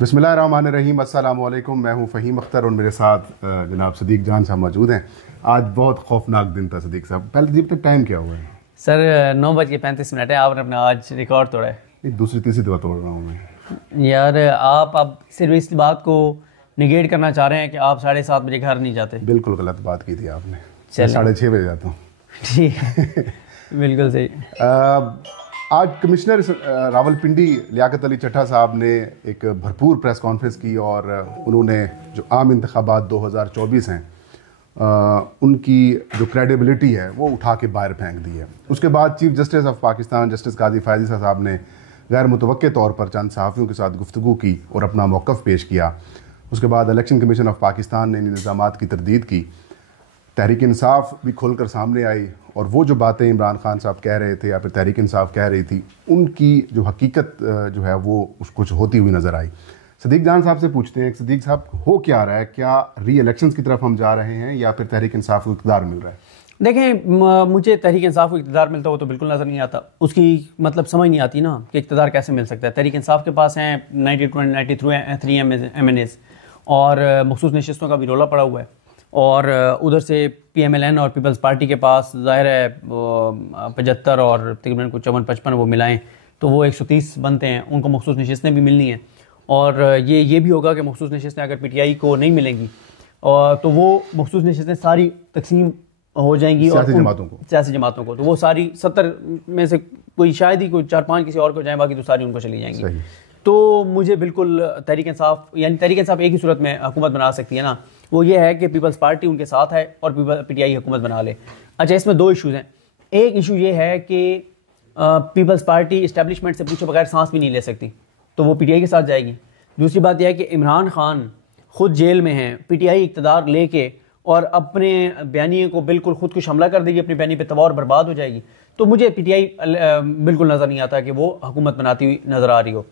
बिस्मिल्लाहिर्रहमानिर्रहीम, अस्सलाम वालेकुम। मैं हूं फ़हीम अख्तर और मेरे साथ जनाब सदीक जान साहब मौजूद हैं। आज बहुत खौफनाक दिन था सदीक साहब। पहले जब तक टाइम क्या हुआ है? सर 9:35 है। आपने अपना आज रिकॉर्ड तोड़ा है। दूसरी तीसरी दफ़ा तोड़ रहा हूँ मैं यार आप अब सिर्फ इस बात को निगेट करना चाह रहे हैं कि आप 7:30 बजे घर नहीं जाते। बिल्कुल गलत बात की थी आपने। मैं 6:30 बजे जाता हूँ। ठीक है बिल्कुल सही। आज कमिश्नर रावलपिंडी लियाकत अली चट्टा साहब ने एक भरपूर प्रेस कॉन्फ्रेंस की और उन्होंने जो आम इंतखाबात 2024 हैं उनकी जो क्रेडिबिलिटी है वो उठा के बाहर फेंक दी है। उसके बाद chief justice of Pakistan justice Qazi Faez साहब ने गैर मुतवक्के तौर पर चंद सहाफ़ियों के साथ गुफ्तगू की और अपना मौक़िफ़ पेश किया। उसके बाद इलेक्शन कमीशन ऑफ पाकिस्तान ने इन इल्ज़ामात की तरदीद की। तहरीक इंसाफ भी खुलकर सामने आई और वो जो बातें इमरान खान साहब कह रहे थे या फिर तहरीक इंसाफ कह रही थी उनकी जो हकीकत जो है वो कुछ होती हुई नज़र आई। सदीक जान साहब से पूछते हैं, सदीक साहब हो क्या रहा है? क्या री इलेक्शंस की तरफ हम जा रहे हैं या फिर तहरीक इंसाफ को इक़्तिदार मिल रहा है? देखें, मुझे तहरीक इंसाफ को इक़्तिदार मिलता हो तो बिल्कुल नज़र नहीं आता। उसकी मतलब समझ नहीं आती ना कि इक़्तिदार कैसे मिल सकता है। तहरीक इंसाफ के पास हैं 93 MNAs और मखसूस नशिस्तों का भी रौला पड़ा हुआ है और उधर से PMLN और पीपल्स पार्टी के पास ज़ाहिर है 75 और तकरीबन कुछ 54-55 वो मिलाएं तो वो 130 बनते हैं। उनको मखसूस नशिस्तें भी मिलनी हैं और ये भी होगा कि मखसूस नशिस्तें अगर PTI को नहीं मिलेंगी और तो वो मखसूस नशिस्तें सारी तकसीम हो जाएंगी और सियासी जमातों को तो वो सारी 70 में से कोई शायद ही कोई 4-5 किसी और को जाए, बाकी तो सारी उनको चली जाएंगी। तो मुझे बिल्कुल तहरीक इंसाफ यानी तहरीक इंसाफ एक ही सूरत में हुकूमत बना सकती है ना, वो ये है कि पीपल्स पार्टी उनके साथ है और PTI हुकूमत बना ले। अच्छा, इसमें दो इशूज़ हैं। एक इशू ये है कि पीपल्स पार्टी इस्टेब्लिशमेंट से पूछे बगैर सांस भी नहीं ले सकती तो वो PTI के साथ जाएगी। दूसरी बात यह है कि इमरान खान खुद जेल में हैं, PTI इक़्तिदार लेके और अपने बयानी को बिल्कुल खुद कुछ हमला कर देगी, अपनी बयानी पे तबाह और बर्बाद हो जाएगी। तो मुझे PTI बिल्कुल नज़र नहीं आता कि वो हुकूमत बनाती हुई नज़र आ रही हो।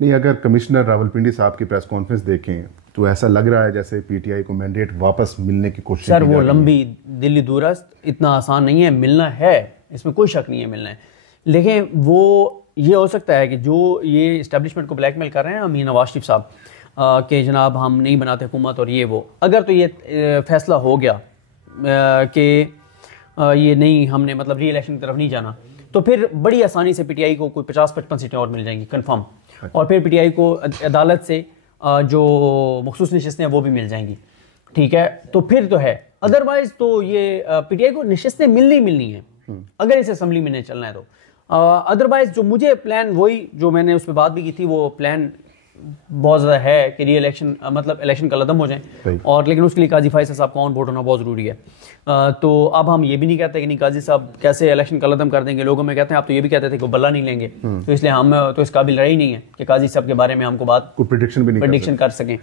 नहीं, अगर कमिश्नर रावलपिंडी साहब की प्रेस कॉन्फ्रेंस देखें तो ऐसा लग रहा है जैसे PTI को मैंडेट वापस मिलने की कोशिश। सर वो लंबी दिल्ली दूरस्त इतना आसान नहीं है, मिलना है, इसमें कोई शक नहीं है, मिलना है। लेकिन वो ये हो सकता है कि जो ये इस्टेब्लिशमेंट को ब्लैकमेल कर रहे हैं अमीर नवाज शरीफ साहब कि जनाब हम नहीं बनाते हुकूमत और ये वो, अगर तो ये फैसला हो गया कि ये नहीं हमने मतलब री इलेक्शन की तरफ नहीं जाना तो फिर बड़ी आसानी से PTI को कोई 50-55 सीटें और मिल जाएंगी कन्फर्म और फिर PTI को अदालत से जो मखसूस नशिस्तें हैं वो भी मिल जाएंगी। ठीक है, तो फिर तो है। अदरवाइज तो ये PTI को नशिस्तें मिलनी है अगर इसे असम्बली में नहीं चलना है तो। अदरवाइज जो मुझे प्लान वही जो मैंने उस पर बात भी की थी वो प्लान बहुत ज़्यादा है कि री इलेक्शन मतलब इलेक्शन का लदम हो जाए और लेकिन उसके लिए काजी फायज़ साहब का ऑन बोर्ड होना बहुत ज़रूरी है। तो अब हम ये भी नहीं कहते कि नहीं काजी साहब कैसे इलेक्शन का लदम कर देंगे। लोगों में कहते हैं आप तो ये भी कहते थे कि बल्ला नहीं लेंगे तो इसलिए हम तो इस काबिल रही नहीं है कि काजी साहब के बारे में हमको बात प्रेडिक्शन कर सकें।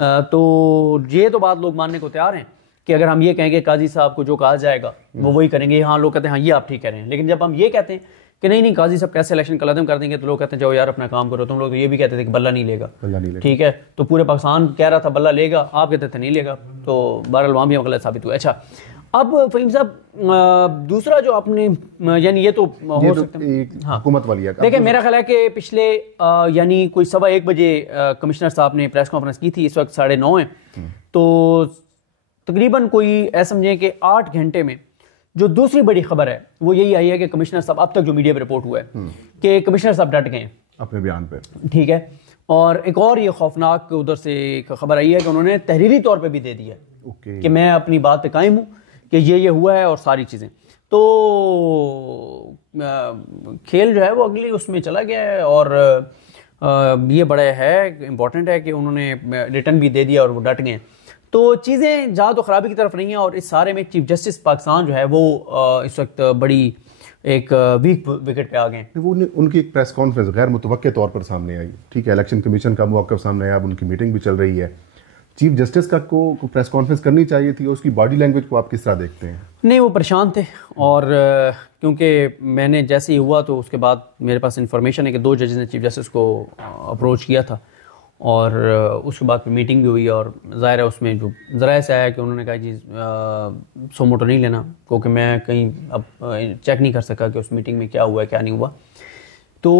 तो ये तो बात लोग मानने को तैयार हैं कि अगर हम ये कहेंगे काजी साहब को जो कहा जाएगा वो वही करेंगे। हाँ, लोग कहते हैं हाँ ये आप ठीक कह रहे हैं। लेकिन जब हम ये कहते हैं कि नहीं काजी साहब कैसे इलेक्शन का लदम कर देंगे तो लोग कहते हैं जाओ यार अपना काम करो। तुम लोग तो ये भी कहते थे कि बल्ला नहीं लेगा। ठीक है, तो पूरे पाकिस्तान कह रहा था बल्ला लेगा, आप कहते थे नहीं लेगा, तो बहरहाल वहाँ भी गलत साबित हुआ। अच्छा, अब फ़हीम साहब दूसरा जो आपने यानी ये तो हो सकता है हुकूमत वाली है। देखिए, मेरा ख्याल है कि पिछले यानी कोई 1:15 बजे कमिश्नर साहब ने प्रेस कॉन्फ्रेंस की थी। इस वक्त 9:30 है तो तकरीबन कोई ऐसा समझें कि 8 घंटे में जो दूसरी बड़ी खबर है वो यही आई है कि कमिश्नर साहब, अब तक जो मीडिया पे रिपोर्ट हुआ है कि कमिश्नर साहब डट गए अपने बयान पे। ठीक है, और एक और ये खौफनाक उधर से एक खबर आई है कि उन्होंने तहरीरी तौर पे भी दे दिया कि मैं अपनी बात पे कायम हूँ कि ये हुआ है और सारी चीज़ें। तो खेल जो है वो अगली उसमें चला गया है और ये बड़ा है इम्पोर्टेंट है कि उन्होंने रिटर्न भी दे दिया और वो डट गए। तो चीज़ें जहाँ तो ख़राबी की तरफ नहीं है और इस सारे में चीफ जस्टिस पाकिस्तान जो है वो इस वक्त बड़ी एक वीक विकेट पे आ गए। वो उनकी एक प्रेस कॉन्फ्रेंस गैर मुतवक्के तौर पर सामने आई। ठीक है, इलेक्शन कमीशन का मौक़िफ़ सामने आया, अब उनकी मीटिंग भी चल रही है। चीफ जस्टिस का को प्रेस कॉन्फ्रेंस करनी चाहिए थी, उसकी बॉडी लैंग्वेज को आप किस तरह देखते हैं? नहीं, वो परेशान थे और क्योंकि मैंने जैसे ही हुआ तो उसके बाद मेरे पास इन्फॉर्मेशन है कि 2 जजेस ने चीफ जस्टिस को अप्रोच किया था और उसके बाद फिर मीटिंग भी हुई और ज़ाहिर है उसमें जो ज़राए से आया कि उन्होंने कहा जी सो मोटो नहीं लेना क्योंकि मैं कहीं अब चेक नहीं कर सका कि उस मीटिंग में क्या हुआ है क्या नहीं हुआ। तो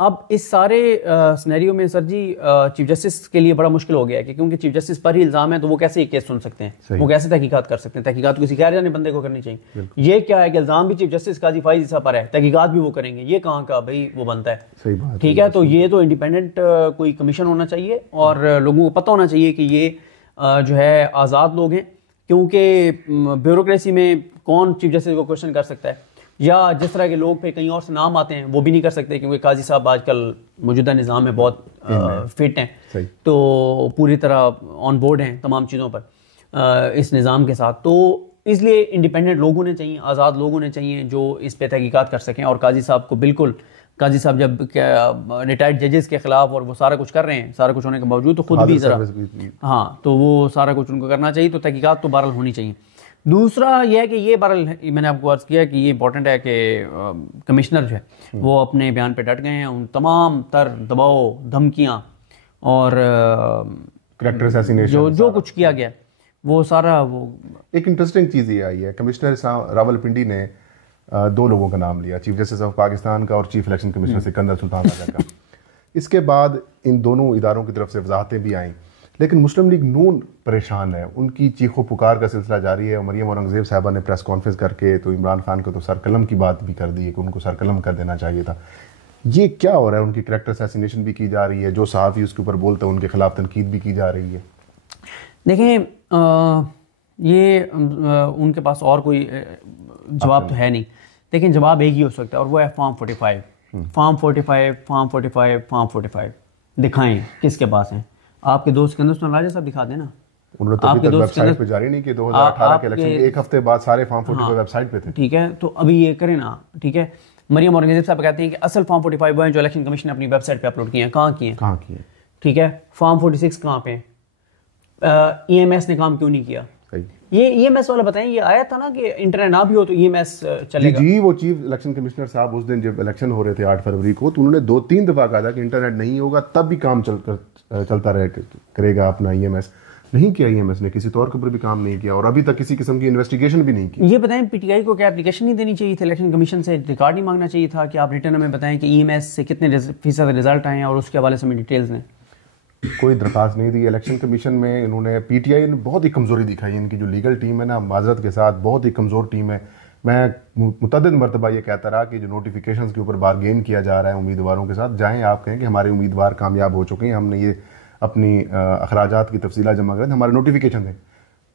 अब इस सारे सिनेरियो में सर जी चीफ जस्टिस के लिए बड़ा मुश्किल हो गया है कि क्योंकि चीफ जस्टिस पर ही इल्ज़ाम है तो वो कैसे ये केस सुन सकते हैं, वो कैसे तहकीकात कर सकते हैं। तहकीकात तो किसी गैर जाने बंदे को करनी चाहिए। ये क्या है कि इल्ज़ाम भी चीफ जस्टिस काजी फाइज ईसा पर है, तहकीकात भी वो करेंगे, ये कहाँ का भाई वो बनता है। सही बात, ठीक है, तो ये तो इंडिपेंडेंट कोई कमीशन होना चाहिए और लोगों को पता होना चाहिए कि ये जो है आज़ाद लोग हैं, क्योंकि ब्यूरोक्रेसी में कौन चीफ जस्टिस को क्वेश्चन कर सकता है, या जिस तरह के लोग पे कहीं और से नाम आते हैं वो भी नहीं कर सकते, क्योंकि काजी साहब आजकल मौजूदा निज़ाम में बहुत फिट हैं, तो पूरी तरह ऑन बोर्ड हैं तमाम चीज़ों पर इस निज़ाम के साथ। तो इसलिए इंडिपेंडेंट लोग होने चाहिए, आज़ाद लोग होने चाहिए जो इस पे तहकीकात कर सकें। और काजी साहब को बिल्कुल, काजी साहब जब रिटायर्ड जजेस के खिलाफ और वो सारा कुछ कर रहे हैं, सारा कुछ होने के बावजूद, तो खुद भी ज़रा हाँ, तो वो सारा कुछ उनको करना चाहिए। तो तहकीकात तो बहरहाल होनी चाहिए। दूसरा यह है कि ये बहरहाल मैंने आपको अर्ज़ किया कि ये इंपॉर्टेंट है कि कमिश्नर जो है वो अपने बयान पे डट गए हैं। उन तमाम तर दबाव, धमकियाँ और करैक्टर असैसिनेशन जो कुछ किया गया वो सारा, वो एक इंटरेस्टिंग चीज़ ये आई है, कमिश्नर रावलपिंडी ने दो लोगों का नाम लिया, चीफ जस्टिस ऑफ पाकिस्तान का और chief election commissioner Sikandar Sultan Raja का। इसके बाद इन दोनों इदारों की तरफ से वजाहतें भी आईं, लेकिन मुस्लिम लीग नून परेशान है, उनकी चीखो पुकार का सिलसिला जारी है। मरियम औरंगजेब साहबा ने प्रेस कॉन्फ्रेंस करके तो इमरान खान को तो सरकलम की बात भी कर दी है कि उनको सरकलम कर देना चाहिए था। ये क्या हो रहा है? उनकी करैक्टर असैसिनेशन भी की जा रही है, जो सहाफ़ी उसके ऊपर बोलते हैं उनके खिलाफ तनकीद भी की जा रही है। देखें, ये उनके पास और कोई जवाब तो है नहीं, लेकिन जवाब एक ही हो सकता है और वो है फॉर्म 45। फॉर्म 45, फॉर्म 45, फॉर्म 45 दिखाएं किसके पास हैं। आपके दोस्त सिकंदर राजा साहब दिखा देना, उन्होंने तो अभी तक वेबसाइट पे जारी नहीं किया। 2018 के इलेक्शन के एक हफ्ते बाद सारे फॉर्म 45 वेबसाइट पे थे। ठीक है, तो अभी ये करें ना। ठीक है, मरियम औरंगजेब साहब कहते हैं कि असल फॉर्म 45 वो हैं जो इलेक्शन कमीशन ने अपनी वेबसाइट पे अपलोड किए हैं। कहाँ किए? ठीक है, फॉर्म 46 कहाँ पे? EMS ने काम क्यों नहीं किया? ये EMS वाला बताएं, ये आया था ना कि इंटरनेट ना भी हो तो EMS चलेगा। जी, वो चीफ इलेक्शन कमिश्नर साहब उस दिन जब इलेक्शन हो रहे थे 8 फरवरी को, तो उन्होंने 2-3 दफा कहा था कि इंटरनेट नहीं होगा तब भी काम चलता करेगा अपना EMS। नहीं किया EMS ने, किसी तौर के ऊपर भी काम नहीं किया और अभी तक किसी किस्म की इन्वेस्टिगेशन भी नहीं की। ये बताएं, PTI को क्या एप्लीकेशन नहीं देनी चाहिए थी? इलेक्शन कमीशन से रिकॉर्ड नहीं मांगना चाहिए था कि आप रिटर्न में बताएं कि EMS से कितने फीसद रिजल्ट आए हैं और उसके हवाले से हमें डिटेल्स दें? कोई दरख्वास्त नहीं दी। इलेक्शन कमीशन में इन्होंने PTI ने बहुत ही कमज़ोरी दिखाई। इनकी जो लीगल टीम है ना, माजरत के साथ बहुत ही कमज़ोर टीम है। मैं मुतअद्दिद मरतबा ये कहता रहा कि जो नोटिफिकेशंस के ऊपर बारगेन किया जा रहा है उम्मीदवारों के साथ, जाएँ आप कहें कि हमारे उम्मीदवार कामयाब हो चुके हैं, हमने ये अपनी अखराजात की तफसीला जमा करें, हमारे नोटिफिकेशन दें।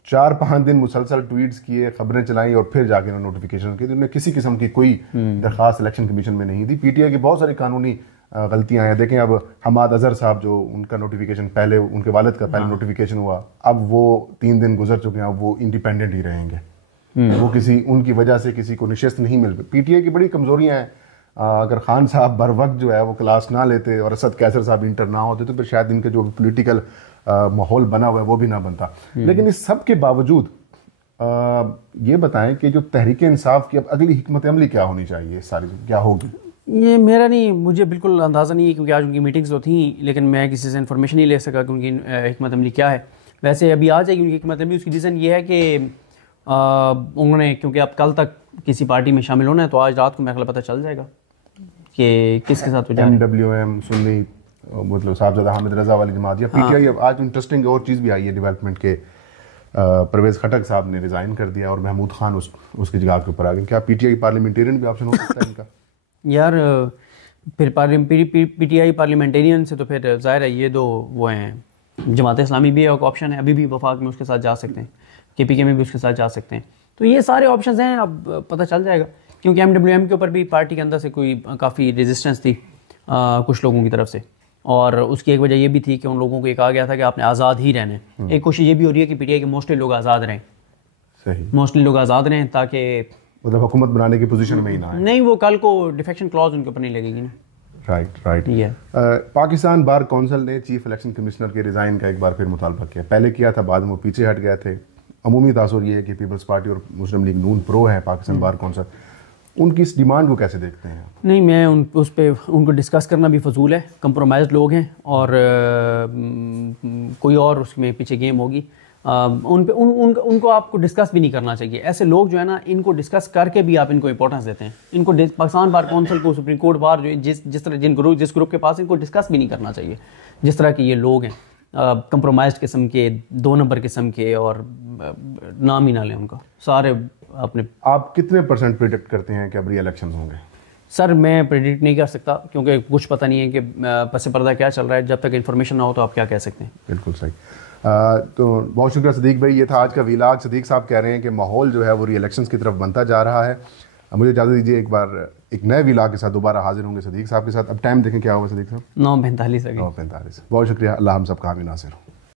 4-5 दिन मुसलसल ट्वीट्स किए, खबरें चलाई और फिर जाके उन्होंने नोटिफिकेशन किए। उन्होंने किसी किस्म की कोई दरख्वास्त इलेक्शन कमीशन में नहीं दी। PTI की बहुत सारी कानूनी गलतियां हैं। देखें, अब हमाद अजहर साहब जो उनका नोटिफिकेशन पहले, उनके वालिद का पहले नोटिफिकेशन हुआ, अब वो 3 दिन गुजर चुके हैं, अब वो इंडिपेंडेंट ही रहेंगे। वो किसी उनकी वजह से किसी को निशस्त नहीं मिल पाई। PTI की बड़ी कमजोरियां हैं। अगर खान साहब बर वक्त जो है वो क्लास ना लेते और असद कैसर साहब इंटर ना होते तो फिर शायद इनके जो पोलिटिकल माहौल बना हुआ है वो भी ना बनता। लेकिन इस सब के बावजूद ये बताएं कि जो तहरीक इंसाफ की अब अगली हिकमत अमली क्या होनी चाहिए, सारी क्या होगी? ये मेरा नहीं, मुझे बिल्कुल अंदाज़ा नहीं है क्योंकि आज उनकी मीटिंग्स तो थी, लेकिन मैं किसी से इन्फॉर्मेशन नहीं ले सका कि उनकी हिकमत अमली क्या है। वैसे अभी आ जाएगी उनकी हिकमत अमली। उसकी रीज़न ये है कि उन्होंने, क्योंकि अब कल तक किसी पार्टी में शामिल होना है, तो आज रात को मेरे ख्याल पता चल जाएगा कि किसके साथ हो जाए। MWM सुन्नी, मतलब साहबजादा हामिद रजा वाली जमात, या PTI। अब आज इंटरेस्टिंग और चीज़ भी आई है डेवलपमेंट के, परवेज़ खटक साहब ने रिज़ाइन कर दिया और महमूद खान उसकी जगह के ऊपर आ गए। क्या PTI पार्लियामेंटेरियन भी ऑप्शन हो सकता है इनका? यार फिर PTI पार्लियामेंटेरियन से तो फिर ज़ाहिर है ये दो वो हैं। जमात इस्लामी भी एक ऑप्शन है, अभी भी वफाक में उसके साथ जा सकते हैं, KPK में भी उसके साथ जा सकते हैं। तो ये सारे ऑप्शंस हैं, अब पता चल जाएगा। क्योंकि MWM के ऊपर भी पार्टी के अंदर से कोई काफ़ी रेजिस्टेंस थी कुछ लोगों की तरफ से, और उसकी एक वजह ये भी थी कि उन लोगों को ये कहा गया था कि आपने आज़ाद ही रहना है। एक कोशिश ये भी हो रही है कि PTI के मोस्टली लोग आज़ाद रहें। सही, मोस्टली लोग आज़ाद रहें ताकि मतलब हुकूमत बनाने की पोजीशन में ही ना है। नहीं, वो कल को डिफेक्शन क्लॉज उनके ऊपर नहीं लगेगी ना। राइट। पाकिस्तान बार काउंसिल ने चीफ इलेक्शन कमिश्नर के रिज़ाइन का एक बार फिर मुतालबा किया। पहले किया था, बाद में वो पीछे हट गए थे। अमूमी तासुर ये है कि पीपल्स पार्टी और मुस्लिम लीग नून प्रो है पाकिस्तान बार काउंसिल। उनकी इस डिमांड को कैसे देखते हैं? नहीं, मैं उस पर उनको डिस्कस करना भी फजूल है। कंप्रोमाइज लोग हैं और कोई और उसमें पीछे गेम होगी। उन पे उनको आपको डिस्कस भी नहीं करना चाहिए। ऐसे लोग जो है ना, इनको डिस्कस करके भी आप इनको इंपॉर्टेंस देते हैं। इनको पाकिस्तान बार कौंसिल को, सुप्रीम कोर्ट बार जो जिस तरह जिस ग्रुप के पास, इनको डिस्कस भी नहीं करना चाहिए। जिस तरह के ये लोग हैं, कंप्रोमाइज्ड किस्म के, 2 नंबर किस्म के, और नाम ही ना लें उनका, सारे अपने। आप कितने % प्रिडिक्ट करते हैं कि अब री इलेक्शन होंगे? सर मैं प्रेडिक्ट नहीं कर सकता, क्योंकि कुछ पता नहीं है कि पस पर्दा क्या चल रहा है। जब तक इन्फॉर्मेशन ना हो तो आप क्या कह सकते हैं। बिल्कुल सही। तो बहुत शुक्रिया सदीक भाई, ये था आज का वीलाग। सदीक साहब कह रहे हैं कि माहौल जो है वो री इलेक्शंस की तरफ बनता जा रहा है। मुझे इजाज़त दीजिए, एक बार एक नए वीलाग के साथ दोबारा हाजिर होंगे सदीक साहब के साथ। अब टाइम देखें क्या होगा सदीक साहब? 9:45। 9:45। बहुत शुक्रिया। अल्लाह हम सब का हामी नासिर हो।